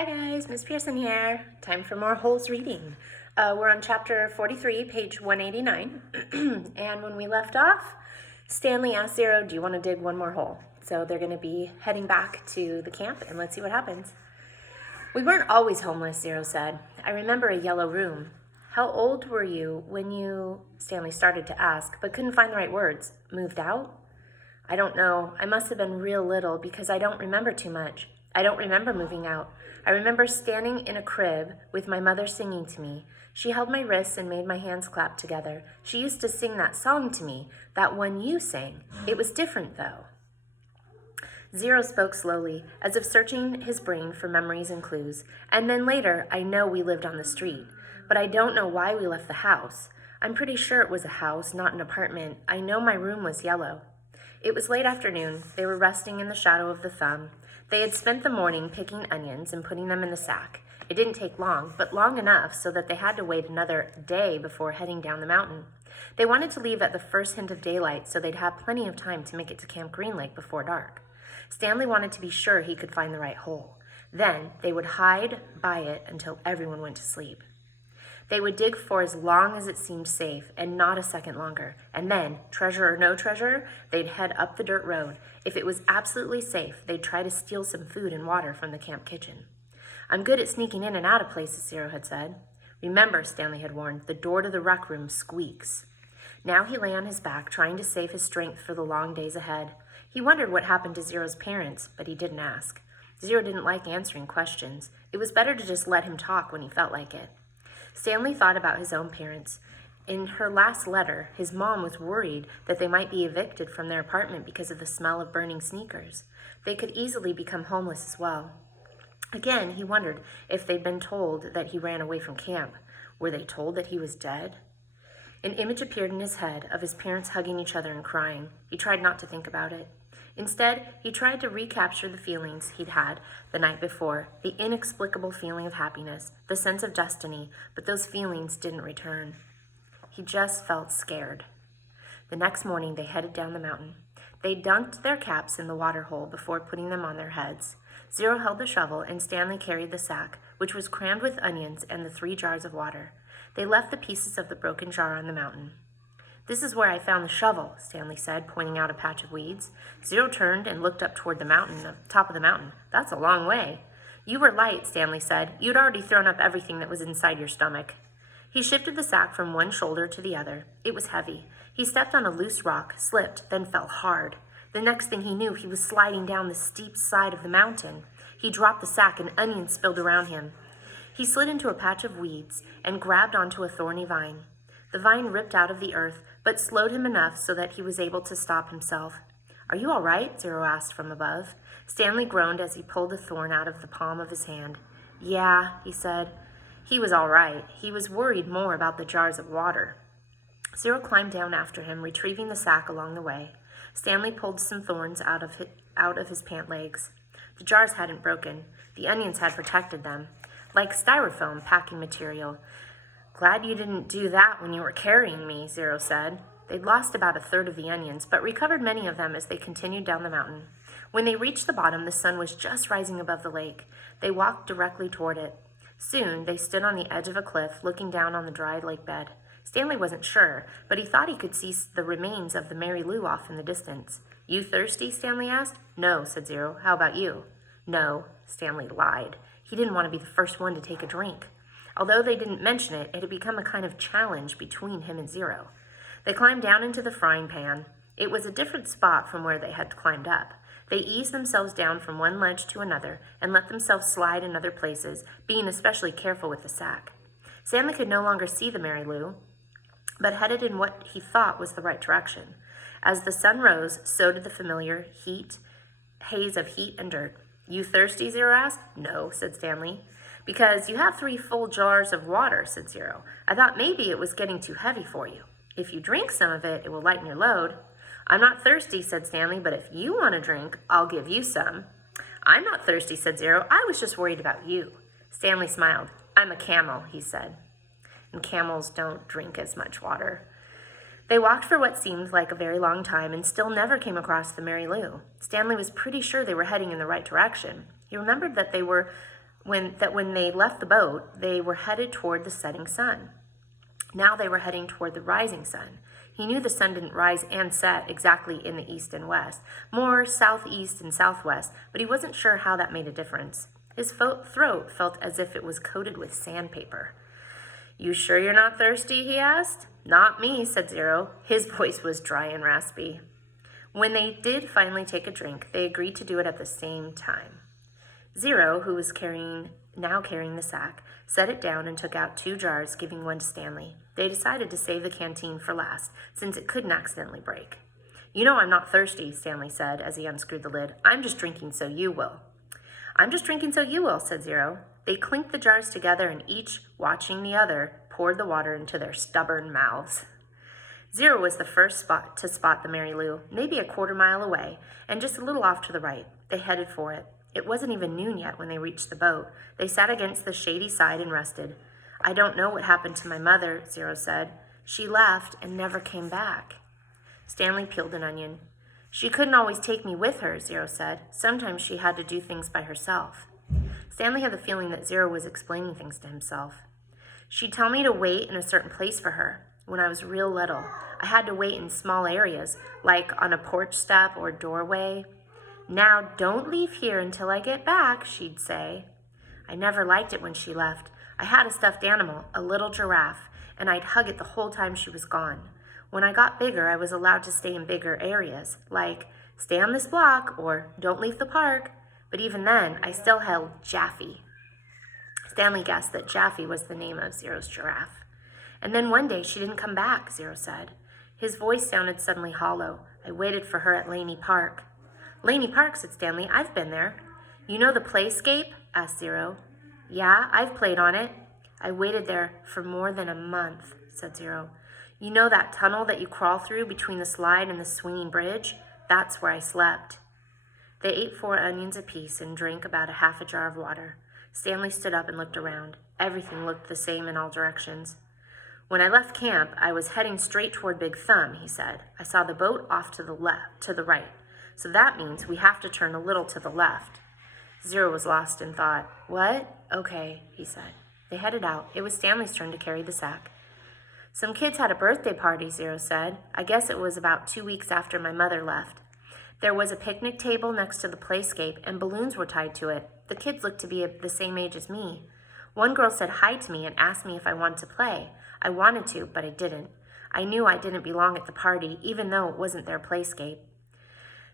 Hi guys, Miss Pierson here. Time for more Holes reading. We're on chapter 43, page 189. And when we left off, Stanley asked Zero, do you want to dig one more hole? So they're going to be heading back to the camp and let's see what happens. We weren't always homeless, Zero said. I remember a yellow room. How old were you when you, Stanley started to ask, but couldn't find the right words. Moved out? I don't know. I must have been real little because I don't remember too much. I don't remember moving out. I remember standing in a crib with my mother singing to me. She held my wrists and made my hands clap together. She used to sing that song to me, that one you sang. It was different, though. Zero spoke slowly, as if searching his brain for memories and clues. And then later, I know we lived on the street. But I don't know why we left the house. I'm pretty sure it was a house, not an apartment. I know my room was yellow. It was late afternoon. They were resting in the shadow of the thumb. They had spent the morning picking onions and putting them in the sack. It didn't take long, but long enough so that they had to wait another day before heading down the mountain. They wanted to leave at the first hint of daylight so they'd have plenty of time to make it to Camp Green Lake before dark. Stanley wanted to be sure he could find the right hole. Then they would hide by it until everyone went to sleep. They would dig for as long as it seemed safe, and not a second longer. And then, treasure or no treasure, they'd head up the dirt road. If it was absolutely safe, they'd try to steal some food and water from the camp kitchen. I'm good at sneaking in and out of places, Zero had said. Remember, Stanley had warned, the door to the rec room squeaks. Now he lay on his back, trying to save his strength for the long days ahead. He wondered what happened to Zero's parents, but he didn't ask. Zero didn't like answering questions. It was better to just let him talk when he felt like it. Stanley thought about his own parents. In her last letter, his mom was worried that they might be evicted from their apartment because of the smell of burning sneakers. They could easily become homeless as well. Again, he wondered if they'd been told that he ran away from camp. Were they told that he was dead? An image appeared in his head of his parents hugging each other and crying. He tried not to think about it. Instead, he tried to recapture the feelings he'd had the night before, the inexplicable feeling of happiness, the sense of destiny, but those feelings didn't return. He just felt scared. The next morning, they headed down the mountain. They dunked their caps in the water hole before putting them on their heads. Zero held the shovel, and Stanley carried the sack, which was crammed with onions and the 3 jars of water. They left the pieces of the broken jar on the mountain. This is where I found the shovel, Stanley said, pointing out a patch of weeds. Zero turned and looked up toward the top of the mountain. That's a long way. You were light, Stanley said. You'd already thrown up everything that was inside your stomach. He shifted the sack from one shoulder to the other. It was heavy. He stepped on a loose rock, slipped, then fell hard. The next thing he knew, he was sliding down the steep side of the mountain. He dropped the sack and onions spilled around him. He slid into a patch of weeds and grabbed onto a thorny vine. The vine ripped out of the earth, but slowed him enough so that he was able to stop himself. Are you all right? Zero asked from above. Stanley groaned as he pulled the thorn out of the palm of his hand. Yeah, he said. He was all right. He was worried more about the jars of water. Zero climbed down after him, retrieving the sack along the way. Stanley pulled some thorns out of his pant legs. The jars hadn't broken. The onions had protected them, like styrofoam packing material. Glad you didn't do that when you were carrying me, Zero said. They'd lost about a third of the onions, but recovered many of them as they continued down the mountain. When they reached the bottom, the sun was just rising above the lake. They walked directly toward it. Soon, they stood on the edge of a cliff, looking down on the dry lake bed. Stanley wasn't sure, but he thought he could see the remains of the Mary Lou off in the distance. You thirsty? Stanley asked. No, said Zero. How about you? No, Stanley lied. He didn't want to be the first one to take a drink. Although they didn't mention it, it had become a kind of challenge between him and Zero. They climbed down into the frying pan. It was a different spot from where they had climbed up. They eased themselves down from one ledge to another and let themselves slide in other places, being especially careful with the sack. Stanley could no longer see the Mary Lou, but headed in what he thought was the right direction. As the sun rose, so did the familiar haze of heat and dirt. You thirsty? Zero asked. No, said Stanley. Because you have 3 full jars of water, said Zero. I thought maybe it was getting too heavy for you. If you drink some of it, it will lighten your load. I'm not thirsty, said Stanley, but if you want a drink, I'll give you some. I'm not thirsty, said Zero. I was just worried about you. Stanley smiled. I'm a camel, he said. And camels don't drink as much water. They walked for what seemed like a very long time and still never came across the Mary Lou. Stanley was pretty sure they were heading in the right direction. He remembered that they were when they left the boat, they were headed toward the setting sun. Now they were heading toward the rising sun. He knew the sun didn't rise and set exactly in the east and west, more southeast and southwest, but he wasn't sure how that made a difference. His throat felt as if it was coated with sandpaper. "You sure you're not thirsty?" he asked. "Not me," said Zero. His voice was dry and raspy. When they did finally take a drink, they agreed to do it at the same time. Zero, who was now carrying the sack, set it down and took out 2 jars, giving one to Stanley. They decided to save the canteen for last, since it couldn't accidentally break. "You know I'm not thirsty," Stanley said as he unscrewed the lid. "I'm just drinking so you will." "I'm just drinking so you will," said Zero. They clinked the jars together and each, watching the other, poured the water into their stubborn mouths. Zero was the first to spot the Mary Lou, maybe a 1/4 mile away, and just a little off to the right. They headed for it. It wasn't even noon yet when they reached the boat. They sat against the shady side and rested. "I don't know what happened to my mother," Zero said. "She left and never came back." Stanley peeled an onion. "She couldn't always take me with her," Zero said. "Sometimes she had to do things by herself." Stanley had the feeling that Zero was explaining things to himself. "She'd tell me to wait in a certain place for her. When I was real little, I had to wait in small areas, like on a porch step or doorway. 'Now don't leave here until I get back,' she'd say. I never liked it when she left. I had a stuffed animal, a little giraffe, and I'd hug it the whole time she was gone. When I got bigger, I was allowed to stay in bigger areas, like stay on this block or don't leave the park. But even then, I still held Jaffy." Stanley guessed that Jaffy was the name of Zero's giraffe. "And then one day she didn't come back," Zero said. His voice sounded suddenly hollow. "I waited for her at Laney Park." "Laney Park," said Stanley. "I've been there." "You know the playscape?" asked Zero. "Yeah, I've played on it." "I waited there for more than a month," said Zero. "You know that tunnel that you crawl through between the slide and the swinging bridge? That's where I slept." They ate 4 onions apiece and drank about a half a jar of water. Stanley stood up and looked around. Everything looked the same in all directions. "When I left camp, I was heading straight toward Big Thumb," he said. "I saw the boat off to the right. So that means we have to turn a little to the left." Zero was lost in thought. "What? Okay," he said. They headed out. It was Stanley's turn to carry the sack. "Some kids had a birthday party," Zero said. "I guess it was about 2 weeks after my mother left. There was a picnic table next to the playscape, and balloons were tied to it. The kids looked to be the same age as me. One girl said hi to me and asked me if I wanted to play. I wanted to, but I didn't. I knew I didn't belong at the party, even though it wasn't their playscape.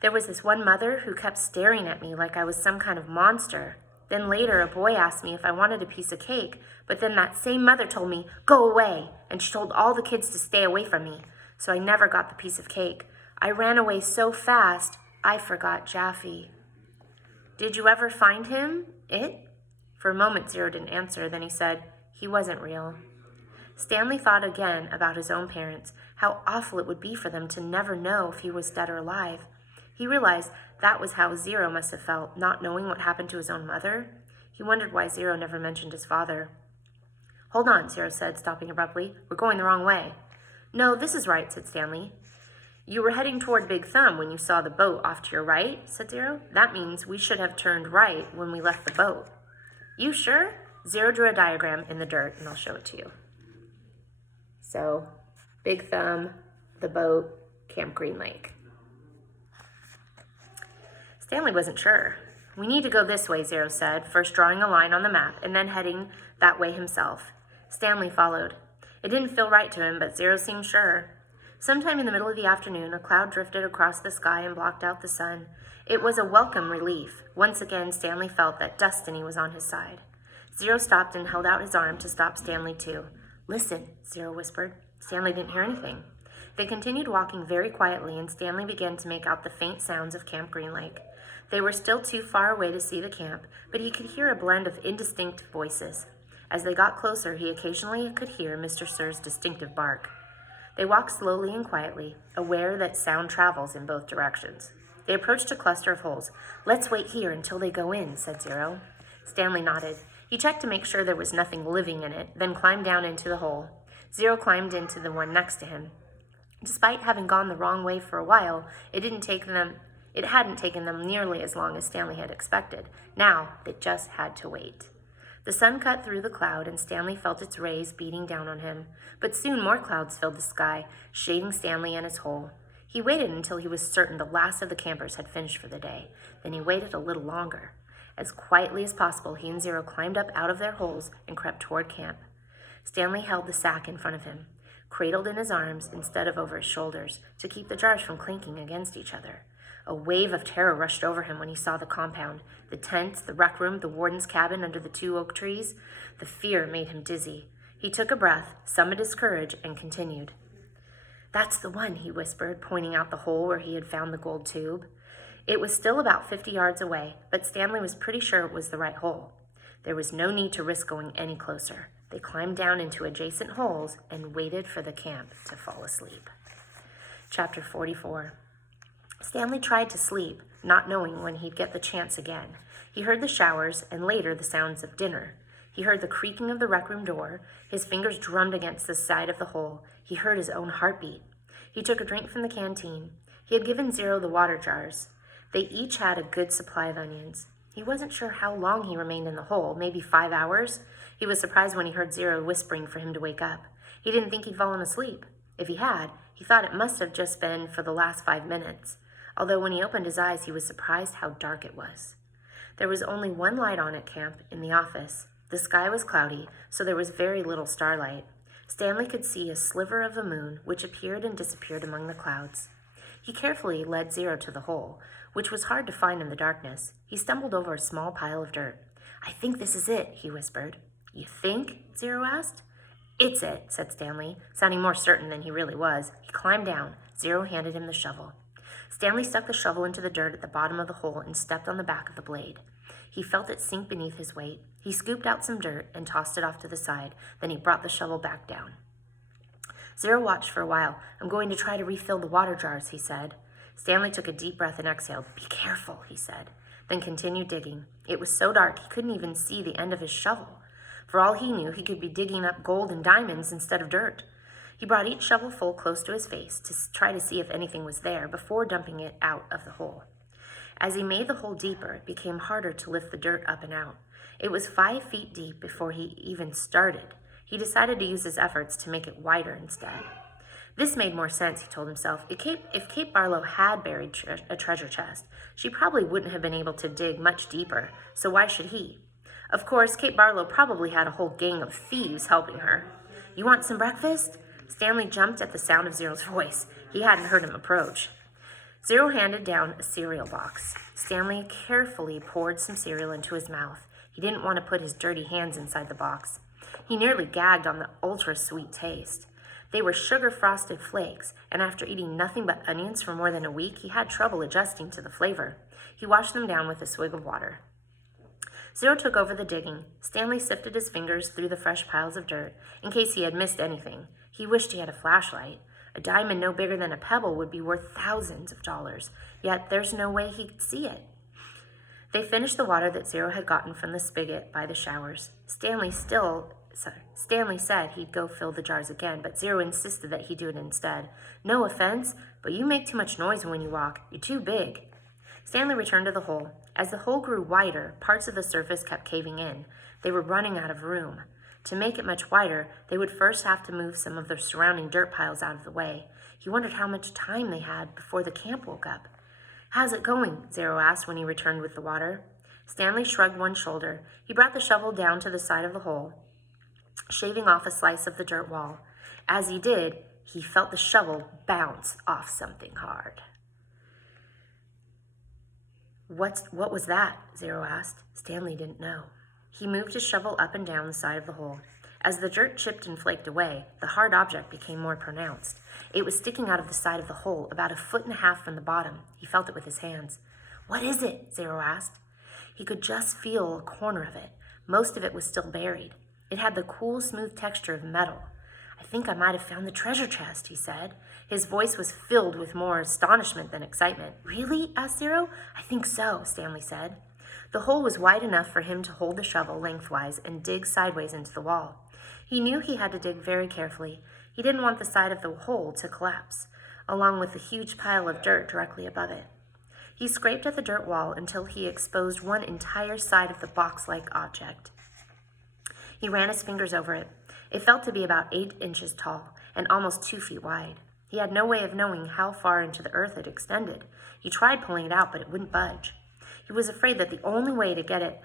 There was this one mother who kept staring at me like I was some kind of monster. Then later, a boy asked me if I wanted a piece of cake, but then that same mother told me, 'Go away,' and she told all the kids to stay away from me, so I never got the piece of cake. I ran away so fast, I forgot Jaffy." "Did you ever find him? For a moment, Zero didn't answer. Then he said, "He wasn't real." Stanley thought again about his own parents, how awful it would be for them to never know if he was dead or alive. He realized that was how Zero must have felt, not knowing what happened to his own mother. He wondered why Zero never mentioned his father. "Hold on," Zero said, stopping abruptly. "We're going the wrong way." "No, this is right," said Stanley. "You were heading toward Big Thumb when you saw the boat off to your right," said Zero. "That means we should have turned right when we left the boat." "You sure?" Zero drew a diagram in the dirt, and I'll show it to you. So, Big Thumb, the boat, Camp Green Lake. Stanley wasn't sure. "We need to go this way," Zero said, first drawing a line on the map and then heading that way himself. Stanley followed. It didn't feel right to him, but Zero seemed sure. Sometime in the middle of the afternoon, a cloud drifted across the sky and blocked out the sun. It was a welcome relief. Once again, Stanley felt that destiny was on his side. Zero stopped and held out his arm to stop Stanley too. "Listen," Zero whispered. Stanley didn't hear anything. They continued walking very quietly, and Stanley began to make out the faint sounds of Camp Green Lake. They were still too far away to see the camp, but he could hear a blend of indistinct voices. As they got closer, he occasionally could hear Mr. Sir's distinctive bark. They walked slowly and quietly, aware that sound travels in both directions. They approached a cluster of holes. "Let's wait here until they go in," said Zero. Stanley nodded. He checked to make sure there was nothing living in it, then climbed down into the hole. Zero climbed into the one next to him. Despite having gone the wrong way for a while, it hadn't taken them nearly as long as Stanley had expected. Now, they just had to wait. The sun cut through the cloud, and Stanley felt its rays beating down on him. But soon more clouds filled the sky, shading Stanley and his hole. He waited until he was certain the last of the campers had finished for the day. Then he waited a little longer. As quietly as possible, he and Zero climbed up out of their holes and crept toward camp. Stanley held the sack in front of him, cradled in his arms instead of over his shoulders, to keep the jars from clinking against each other. A wave of terror rushed over him when he saw the compound, the tents, the rec room, the warden's cabin under the 2 oak trees. The fear made him dizzy. He took a breath, summoned his courage, and continued. "That's the one," he whispered, pointing out the hole where he had found the gold tube. It was still about 50 yards away, but Stanley was pretty sure it was the right hole. There was no need to risk going any closer. They climbed down into adjacent holes and waited for the camp to fall asleep. Chapter 44. Stanley tried to sleep, not knowing when he'd get the chance again. He heard the showers and later the sounds of dinner. He heard the creaking of the rec room door. His fingers drummed against the side of the hole. He heard his own heartbeat. He took a drink from the canteen. He had given Zero the water jars. They each had a good supply of onions. He wasn't sure how long he remained in the hole, maybe 5 hours. He was surprised when he heard Zero whispering for him to wake up. He didn't think he'd fallen asleep. If he had, he thought it must have just been for the last 5 minutes. Although when he opened his eyes, he was surprised how dark it was. There was only one light on at camp, in the office. The sky was cloudy, so there was very little starlight. Stanley could see a sliver of a moon, which appeared and disappeared among the clouds. He carefully led Zero to the hole, which was hard to find in the darkness. He stumbled over a small pile of dirt. "I think this is it," he whispered. "You think?" Zero asked. "It's it," said Stanley, sounding more certain than he really was. He climbed down. Zero handed him the shovel. Stanley stuck the shovel into the dirt at the bottom of the hole and stepped on the back of the blade. He felt it sink beneath his weight. He scooped out some dirt and tossed it off to the side. Then he brought the shovel back down. Zero watched for a while. "I'm going to try to refill the water jars," he said. Stanley took a deep breath and exhaled. "Be careful," he said, then continued digging. It was so dark he couldn't even see the end of his shovel. For all he knew, he could be digging up gold and diamonds instead of dirt. He brought each shovelful close to his face to try to see if anything was there before dumping it out of the hole. As he made the hole deeper, it became harder to lift the dirt up and out. It was 5 feet deep before he even started. He decided to use his efforts to make it wider instead. This made more sense, he told himself. If Kate Barlow had buried a treasure chest, she probably wouldn't have been able to dig much deeper, so why should he? Of course, Kate Barlow probably had a whole gang of thieves helping her. "You want some breakfast?" Stanley jumped at the sound of Zero's voice. He hadn't heard him approach. Zero handed down a cereal box. Stanley carefully poured some cereal into his mouth. He didn't want to put his dirty hands inside the box. He nearly gagged on the ultra-sweet taste. They were sugar-frosted flakes, and after eating nothing but onions for more than a week, he had trouble adjusting to the flavor. He washed them down with a swig of water. Zero took over the digging. Stanley sifted his fingers through the fresh piles of dirt, in case he had missed anything. He wished he had a flashlight. A diamond no bigger than a pebble would be worth thousands of dollars, yet there's no way he could see it. They finished the water that Zero had gotten from the spigot by the showers. Stanley said he'd go fill the jars again, but Zero insisted that he do it instead. "No offense, but you make too much noise when you walk. You're too big." Stanley returned to the hole. As the hole grew wider, parts of the surface kept caving in. They were running out of room. To make it much wider, they would first have to move some of the surrounding dirt piles out of the way. He wondered how much time they had before the camp woke up. "How's it going?" Zero asked when he returned with the water. Stanley shrugged one shoulder. He brought the shovel down to the side of the hole, shaving off a slice of the dirt wall. As he did, he felt the shovel bounce off something hard. What was that?" Zero asked. Stanley didn't know. He moved his shovel up and down the side of the hole. As the dirt chipped and flaked away, the hard object became more pronounced. It was sticking out of the side of the hole, about 1.5 feet from the bottom. He felt it with his hands. "What is it?" Zero asked. He could just feel a corner of it. Most of it was still buried. It had the cool, smooth texture of metal. "I think I might have found the treasure chest," he said. His voice was filled with more astonishment than excitement. "Really?" asked Zero. "I think so," Stanley said. The hole was wide enough for him to hold the shovel lengthwise and dig sideways into the wall. He knew he had to dig very carefully. He didn't want the side of the hole to collapse, along with the huge pile of dirt directly above it. He scraped at the dirt wall until he exposed one entire side of the box-like object. He ran his fingers over it. It felt to be about 8 inches tall and almost 2 feet wide. He had no way of knowing how far into the earth it extended. He tried pulling it out, but it wouldn't budge. He was afraid that the only way to get it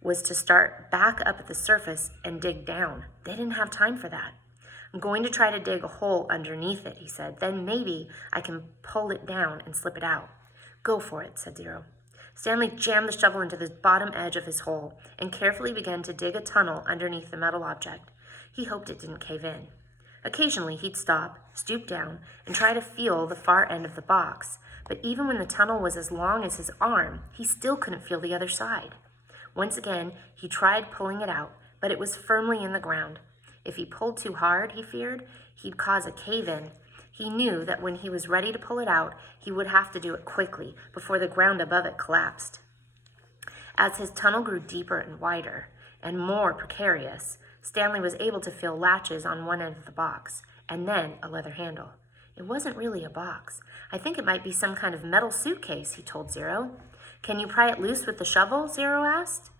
was to start back up at the surface and dig down. They didn't have time for that. I'm going to try to dig a hole underneath it, he said. Then maybe I can pull it down and slip it out. Go for it, said Zero. Stanley jammed the shovel into the bottom edge of his hole and carefully began to dig a tunnel underneath the metal object. He hoped it didn't cave in. Occasionally, he'd stop, stoop down, and try to feel the far end of the box. But even when the tunnel was as long as his arm, he still couldn't feel the other side. Once again, he tried pulling it out, but it was firmly in the ground. If he pulled too hard, he feared, he'd cause a cave-in. He knew that when he was ready to pull it out, he would have to do it quickly before the ground above it collapsed. As his tunnel grew deeper and wider and more precarious, Stanley was able to feel latches on one end of the box and then a leather handle. It wasn't really a box. I think it might be some kind of metal suitcase, he told Zero. Can you pry it loose with the shovel? Zero asked.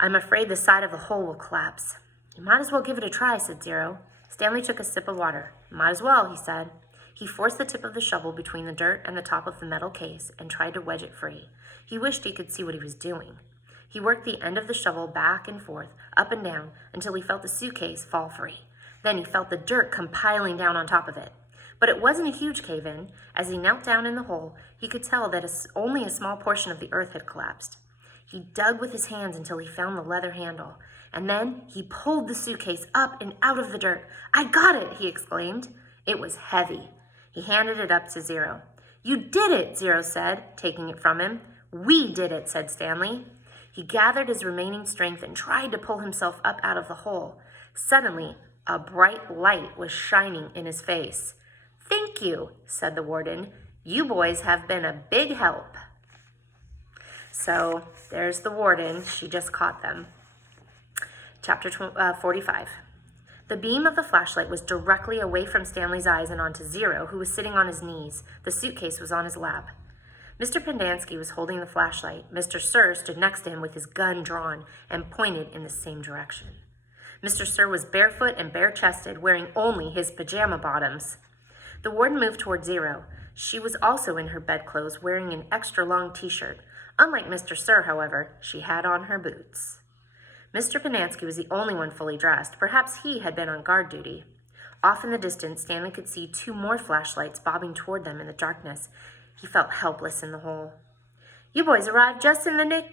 I'm afraid the side of the hole will collapse. You might as well give it a try, said Zero. Stanley took a sip of water. Might as well, he said. He forced the tip of the shovel between the dirt and the top of the metal case and tried to wedge it free. He wished he could see what he was doing. He worked the end of the shovel back and forth, up and down, until he felt the suitcase fall free. Then he felt the dirt come piling down on top of it. But it wasn't a huge cave-in. As he knelt down in the hole, he could tell that only a small portion of the earth had collapsed. He dug with his hands until he found the leather handle, and then he pulled the suitcase up and out of the dirt. I got it, he exclaimed. It was heavy. He handed it up to Zero. You did it, Zero said, taking it from him. We did it, said Stanley. He gathered his remaining strength and tried to pull himself up out of the hole. Suddenly, a bright light was shining in his face. Thank you, said the warden. You boys have been a big help. So there's the warden. She just caught them. Chapter 45. The beam of the flashlight was directly away from Stanley's eyes and onto Zero, who was sitting on his knees. The suitcase was on his lap. Mr. Pendanski was holding the flashlight. Mr. Sir stood next to him with his gun drawn and pointed in the same direction. Mr. Sir was barefoot and bare-chested, wearing only his pajama bottoms. The warden moved toward Zero. She was also in her bedclothes, wearing an extra-long t-shirt. Unlike Mr. Sir, however, she had on her boots. Mr. Pendanski was the only one fully dressed. Perhaps he had been on guard duty. Off in the distance, Stanley could see 2 more flashlights bobbing toward them in the darkness. He felt helpless in the hole. You boys arrived just in the nick,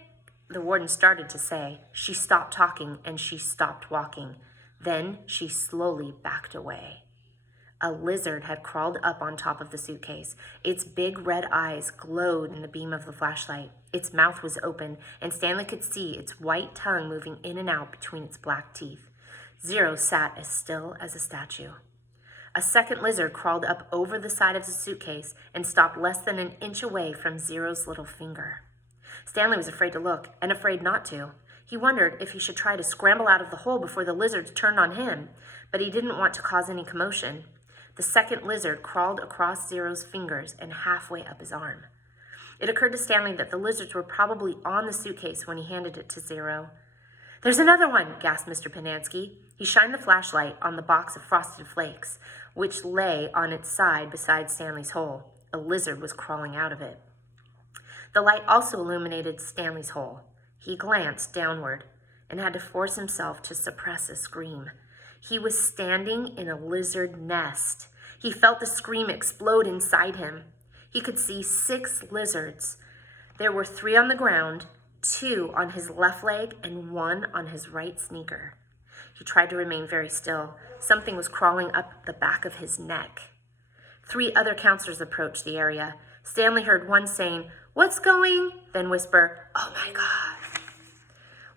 the warden started to say. She stopped talking and she stopped walking. Then she slowly backed away. A lizard had crawled up on top of the suitcase. Its big red eyes glowed in the beam of the flashlight. Its mouth was open, and Stanley could see its white tongue moving in and out between its black teeth. Zero sat as still as a statue. A second lizard crawled up over the side of the suitcase and stopped less than an inch away from Zero's little finger. Stanley was afraid to look, and afraid not to. He wondered if he should try to scramble out of the hole before the lizards turned on him, but he didn't want to cause any commotion. The second lizard crawled across Zero's fingers and halfway up his arm. It occurred to Stanley that the lizards were probably on the suitcase when he handed it to Zero. There's another one, gasped Mr. Pendanski. He shined the flashlight on the box of Frosted Flakes, which lay on its side beside Stanley's hole. A lizard was crawling out of it. The light also illuminated Stanley's hole. He glanced downward and had to force himself to suppress a scream. He was standing in a lizard nest. He felt the scream explode inside him. He could see 6 lizards. There were 3 on the ground, 2 on his left leg and 1 on his right sneaker. He tried to remain very still. Something was crawling up the back of his neck. 3 other counselors approached the area. Stanley heard one saying, "What's going?" then whisper, "Oh my God."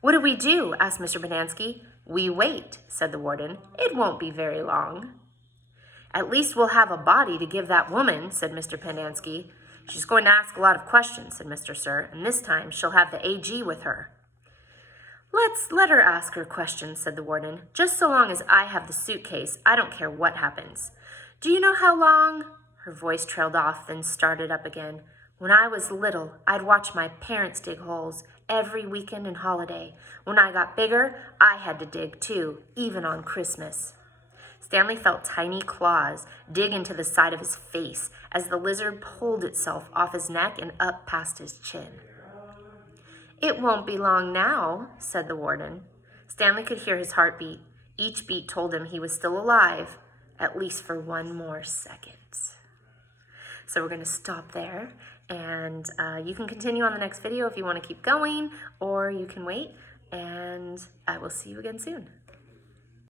"What do we do?" asked Mr. Pendanski. "We wait," said the warden. "It won't be very long." "At least we'll have a body to give that woman," said Mr. Pendanski. "She's going to ask a lot of questions," said Mr. Sir, "and this time she'll have the AG with her." "Let's let her ask her questions," said the warden. "Just so long as I have the suitcase, I don't care what happens. Do you know how long—" Her voice trailed off, then started up again. "When I was little, I'd watch my parents dig holes every weekend and holiday. When I got bigger, I had to dig too, even on Christmas. Stanley felt tiny claws dig into the side of his face as the lizard pulled itself off his neck and up past his chin. "It won't be long now," said the warden. Stanley could hear his heartbeat. Each beat told him he was still alive, at least for one more second. So we're going to stop there, and you can continue on the next video if you want to keep going, or you can wait, and I will see you again soon.